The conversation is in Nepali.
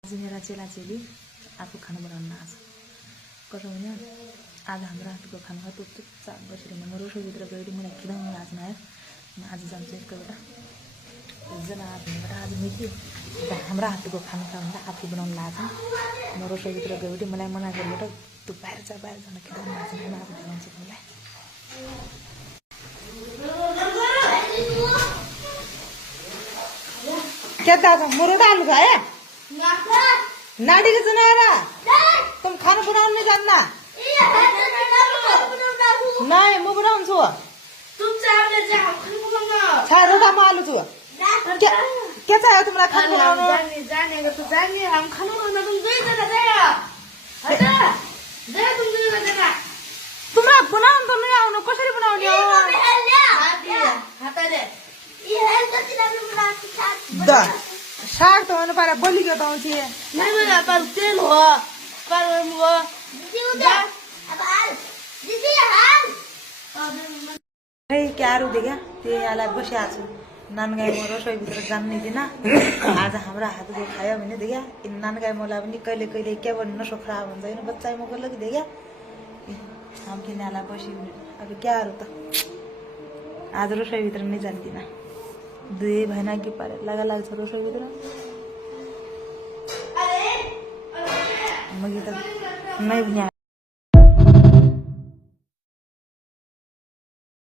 आज मेरा चेला चेली आफू खाना बनाउन आज कसो भने आज हाम्रो हातको खाना खायो चुपचाप बसिरहेन म रसोईभित्र गएर मलाई खिलाउनु आज नआयो म आज जान्छु एकैबाट हिजो आज भनेबाट आज मिठी हाम्रो हातको खाना खायो भने आफू बनाउनु लाग्छ म रसोईभित्र गएर मलाई मना गरेर तँ बाहिर जान खिलाउनु आज म आज खिलाउँछु तिमीलाई क्या दादा मुरो तो आलू का है नाडी के सुनारा तुम खाना बनाने नहीं जानना नहीं मैं बनाऊँ छुआ तुम चाहते जाओ खाना बनाना छा रोटा में आलू छुआ क्या क्या चाहिए तुम्हारा खाना बनाने जाने का तो जाने हम खाना बनाना तुम दे देना जाएगा अच्छा दे तुम दे देना तुम्हारा बनाने तो नहीं आओ ना कुछ नहीं बनाओ नहीं हाथा दे ये है तो चिराग बना दा साग तो होने पारा बोली के तो चाहिए नहीं मेरा पर तेल हो पर वो दीदी अब दीदी हाल hey क्या रू देगा ते आला बसे आछु नानगाई म रसोईभित्र जान्नै दिन आज हाम्रो हातको खायो भने देख्या इन नानगाई मलाई पनि कहिले कहिले के भन्नु नसोख्रा भन्छ हैन बच्चा म गल्ल कि देख्या हम किनाला बसी अब क्या रू त आज रसोईभित्र नै जान्दिन दुई भएन कि पारे लगा लाग्छ रसोईभित्र मगी त नै